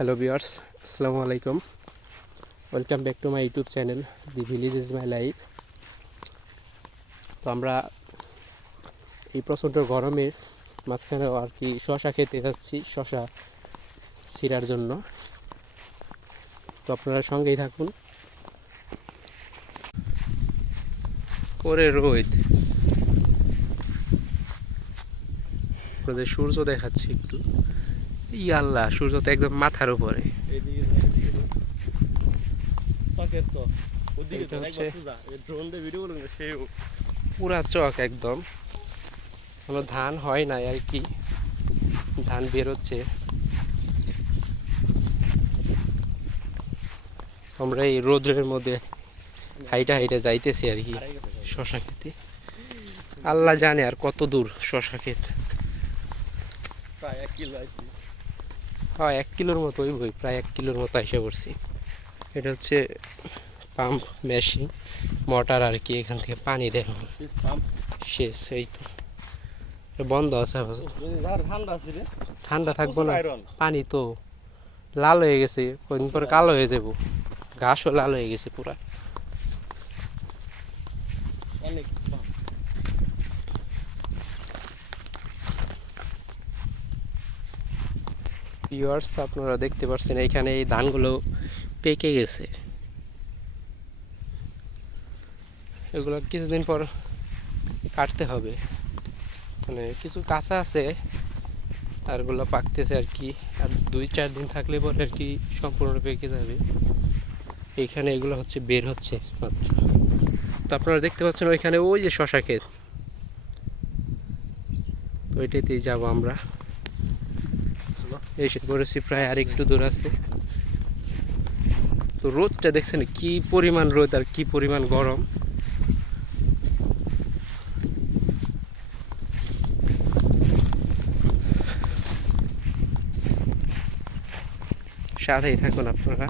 Hello বিয়ার্স আসসালামু আলাইকুম welcome back to my YouTube channel the village is my life তো আমরা এই প্রচণ্ড গরমের মাঝখানে আর কি শশা খেতে যাচ্ছি, শশা ছিঁড়ার জন্য। তো আপনারা সঙ্গেই থাকুন। করে আপনাদের সূর্য দেখাচ্ছি একটু। ই আল্লাহ সূর্য তো একদম মাথার উপরে। পুরা চক একদম। কোনো ধান হয় নাই আর কি। ধান বেরোচ্ছে। আমরা এই রোদ্রের মধ্যে হাইটা হাইটা যাইতেছি আর কি। শশা খেতে। আল্লাহ জানে আর কত দূর শশা ক্ষেত। প্রায় এক কিলো হ্যাঁ এক কিলোর মতো ওই বই প্রায় এক কিলোর মতো এসে পড়ছি। এটা হচ্ছে পাম্প মেশিন মোটর আর কি এখান থেকে পানি দেয় শেষ এই তো। বন্ধ আছে ঠান্ডা থাকব না। পানি তো লাল হয়ে গেছে কদিন পর কালো হয়ে যাব। ঘাসও লাল হয়ে গেছে পুরা অনেক পাম্প ভিউয়ার্স আপনারা দেখতে পাচ্ছেন এখানে এই ধানগুলো পেকে গেছে। এগুলো কিছুদিন পর কাটতে হবে। মানে কিছু কাঁচা আছে আর এগুলো পাকতেছে আর কি। আর দুই চার দিন থাকলে পরে আর কি সম্পূর্ণ পেকে যাবে। এইখানে এগুলো হচ্ছে বের হচ্ছে তো আপনারা দেখতে পাচ্ছেন ওইখানে ওই যে শশা ক্ষেত। ওইটাতেই যাব আমরা। এসে পড়েছি প্রায় আর একটু দূর আছে। তো রোদটা দেখছেন কি পরিমাণ রোদ আর কি পরিমাণ গরম। সাথেই থাকুন আপনারা।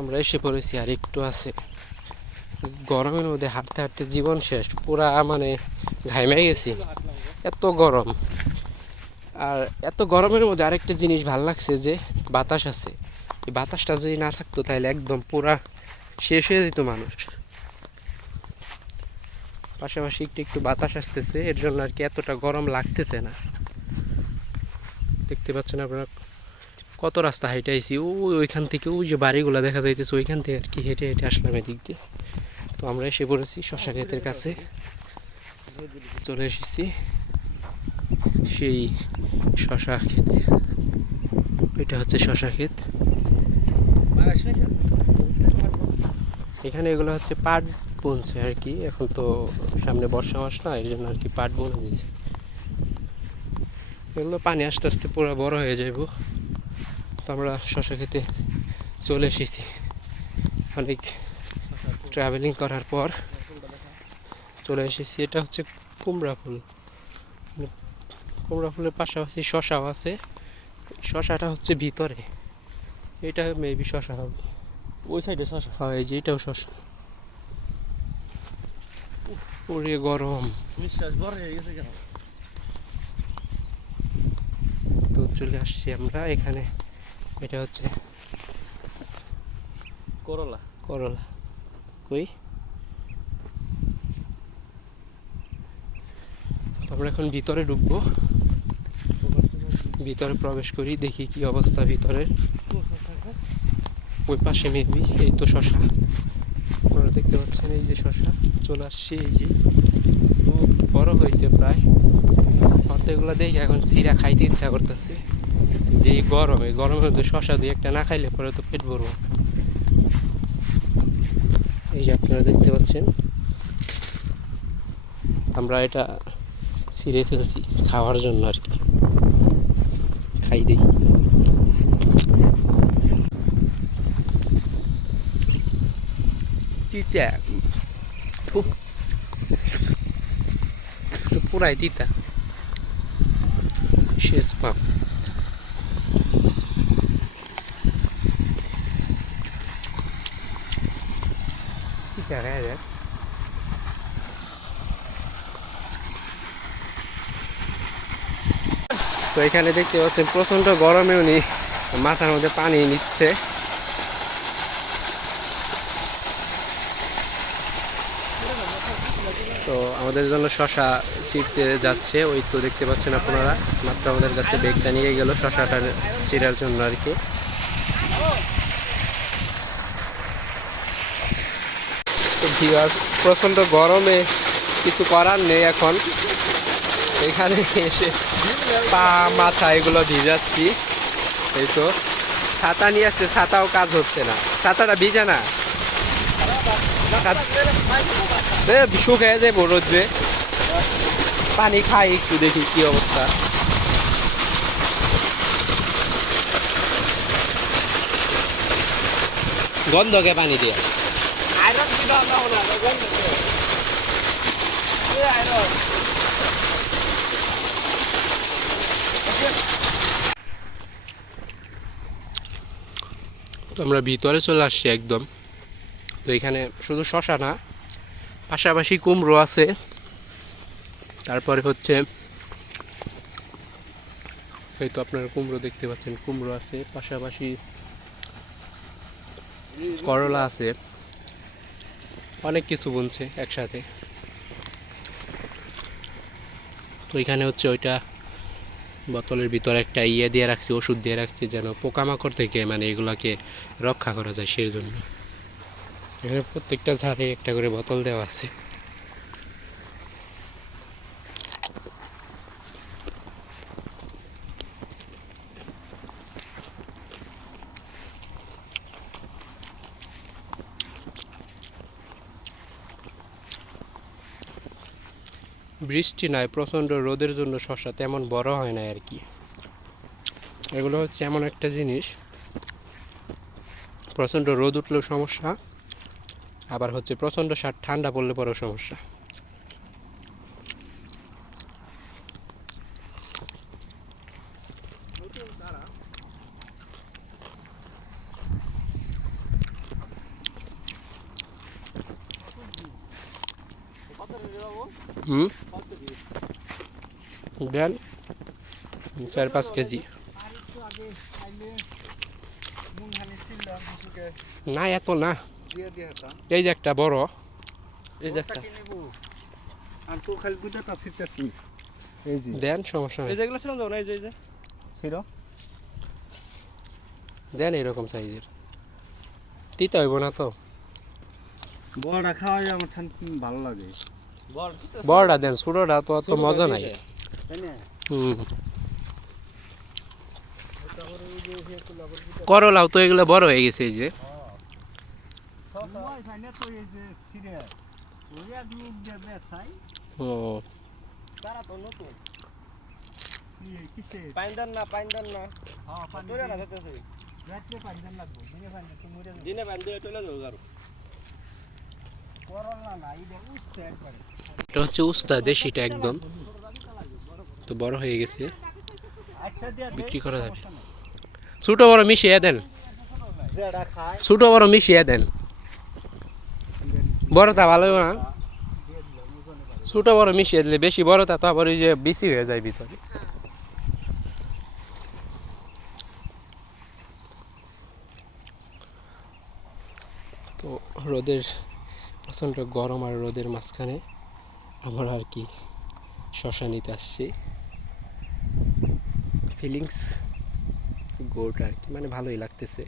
আমরা এসে পড়েছি আর একটু আছে। গরমের মধ্যে হাঁটতে হাঁটতে জীবন শেষ, পুরা মানে ঘাইমে গেছি। এত গরম। আর এত গরমের মধ্যে আরেকটা জিনিস ভালো লাগছে যে বাতাস আছে। এই বাতাসটা যদি না থাকতো তাহলে একদম পুরা শেষ হয়ে যেত মানুষ। পাশাপাশি একটু একটু বাতাস আসতেছে, এর জন্য আর কি এতটা গরম লাগতেছে না। দেখতে পাচ্ছেন আপনারা কত রাস্তা হেঁটে আইছি, ওই ওইখান থেকে ওই যে বাড়িগুলো দেখা যাইতেছে, ওইখান থেকে আর কি হেঁটে হেঁটে আসলাম এদিক দিয়ে। তো আমরা এসে পড়েছি শশা ক্ষেতের কাছে। চলে এসেছি সেই শশা খেতে এটা হচ্ছে শশা ক্ষেত। এখানে এগুলো হচ্ছে পাট বুনছে আর কি। এখন তো সামনে বর্ষা মাস না, এই জন্য আর কি পাট বুনে দিয়েছে। এগুলো পানি আস্তে আস্তে পুরো বড় হয়ে যাইব। তো আমরা শশা খেতে চলে এসেছি। অনেক ট্রাভেলিং করার পর চলে এসেছি। এটা হচ্ছে কুমড়া ফুল। কুমড়া ফুলের পাশাপাশি শশাও আছে। শশাটা হচ্ছে ভিতরে। এটা মেবি শশা হবে। ওই সাইডে শশা? হয় এই যে এটাও শশা। ওরে গরম। নিঃশ্বাস বড় হয়ে গেছে কেন? তো চলে আসছি আমরা এখানে। এটা হচ্ছে করলা। করলা। কই? আমরা এখন ভিতরে ঢুকবো। ভিতরে প্রবেশ করি, দেখি কি অবস্থা ভিতরের। ওই পাশে মেবি, এই তো শশা। আপনারা দেখতে পাচ্ছেন এই যে শশা, চলে আসছি এই যে। তো বড় হয়েছে প্রায়। তো এগুলো দেখে এখন চিরা খাইতে ইচ্ছা করতেছে। যে গরমে গরমের মধ্যে শশা দুই একটা না খাইলে পরে তো পেট ভরবো। এই যে আপনারা দেখতে পাচ্ছেন। আমরা এটা ছিঁড়ে ফেলছি খাওয়ার জন্য আর কি। খাই দিই তিতা ফু। এটা পুরাই তিতা শেষ পাম তিতা খায় তো এখানে দেখতে পাচ্ছেন প্রচণ্ড গরমে উনি মাথার মধ্যে পানি নিচ্ছে। তো আমাদের জন্য শশা ছিঁড়তে যাচ্ছে, ওই তো দেখতে পাচ্ছেন আপনারা। মাত্র আমাদের কাছে বেগটা নিয়ে গেল শশাটা ছিঁড়ার জন্য আর কি। ভিউয়ার্স প্রচণ্ড গরমে কিছু করার নেই এখন। এখানে এসে পা, মাথা এগুলো ভিজাচ্ছি এই তো, ছাতা নিয়ে আসছে, ছাতাও কাজ হচ্ছে না। ছাতাটা ভিজে না শুকায় যায় রোদ্রে পানি খাই একটু, দেখি কি অবস্থা। গন্ধকে পানি দিয়ে। আয়রন না, গন্ধ। আমরা ভিতরে চলে আসছি একদম। তো এখানে শুধু শশা না, পাশাপাশি কুমড়ো আছে। তারপরে হচ্ছে, এই তো আপনারা কুমড়ো দেখতে পাচ্ছেন, কুমড়ো আছে, পাশাপাশি করলা আছে। অনেক কিছু বুনছে একসাথে। তো এখানে হচ্ছে ওইটা বোতলের ভিতরে একটা ইয়ে দিয়ে রাখছি, ওষুধ দিয়ে রাখছি যেন পোকামাকড় থেকে মানে এগুলাকে রক্ষা করা যায় সেই জন্য এখানে প্রত্যেকটা ঝাড়ে একটা করে বোতল দেওয়া আছে। বৃষ্টি নাই, প্রচণ্ড রোদের জন্য শশা তেমন বড় হয় না আর কি। এগুলো হচ্ছে এমন একটা জিনিস। প্রচণ্ড রোদ উঠলেও সমস্যা, আবার হচ্ছে প্রচণ্ড সার ঠান্ডা পড়লে পরেও সমস্যা কত রে বাবু হুম কত কি দেন চার পাঁচ কেজি। না এত না। এই যে একটা বড়। এই যে একটা। দেন সমস্যা এই যেগুলো ছিল না এই যে ছিল? দেন এরকম সাইজের। দিতে হইব না তো। বড়টা খাওয়াই আমার ভালো লাগে। বড় বড়টা দেন ছোটটা তো অত মজা নাই। করলাও তো এগুলো বড় হয়ে গেছে এই যে। এটা হচ্ছে উস্তা দেশিটা একদম। তো বড় হয়ে গেছে। আচ্ছা বিক্রি করা যাবে। ছোট বড় মিশিয়ে দেন। ছোট বড় মিশিয়ে দেন। বড়টা ভালো হবে না? ছোট বড় মিশিয়ে দিলে বেশি বড়টা তো আবার ওই যে বেশি হয়ে যায় ভিতরে। তো রোদের প্রচণ্ড গরম আর রোদের মাঝখানে আমরা আর কি শশা নিতে আসছি। ফিলিংস গুড আর কি মানে ভালোই লাগতেছে।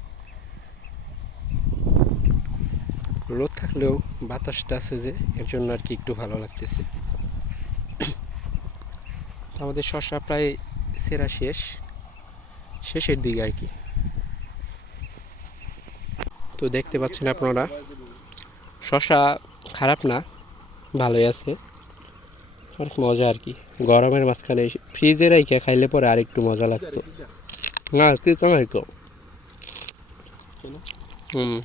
রোদ থাকলেও বাতাসটা আছে যে, এর জন্য আর কি একটু ভালো লাগতেছে। আমাদের শশা প্রায় সেরা শেষ, শেষের দিকে আর কি তো দেখতে পাচ্ছেন আপনারা, শশা খারাপ না, ভালোই আছে। অনেক মজা আর কি। গরমের মাঝখানে ফ্রিজে রাইখা খাইলে পরে আর একটু মজা লাগতো। না কি কমাই তো হুম।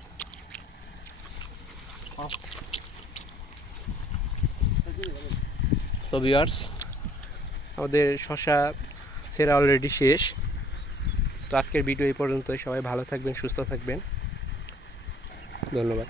তো ভিউয়ার্স আমাদের শশা সেরা অলরেডি শেষ। তো আজকের ভিডিও এই পর্যন্তই। সবাই ভালো থাকবেন, সুস্থ থাকবেন। ধন্যবাদ।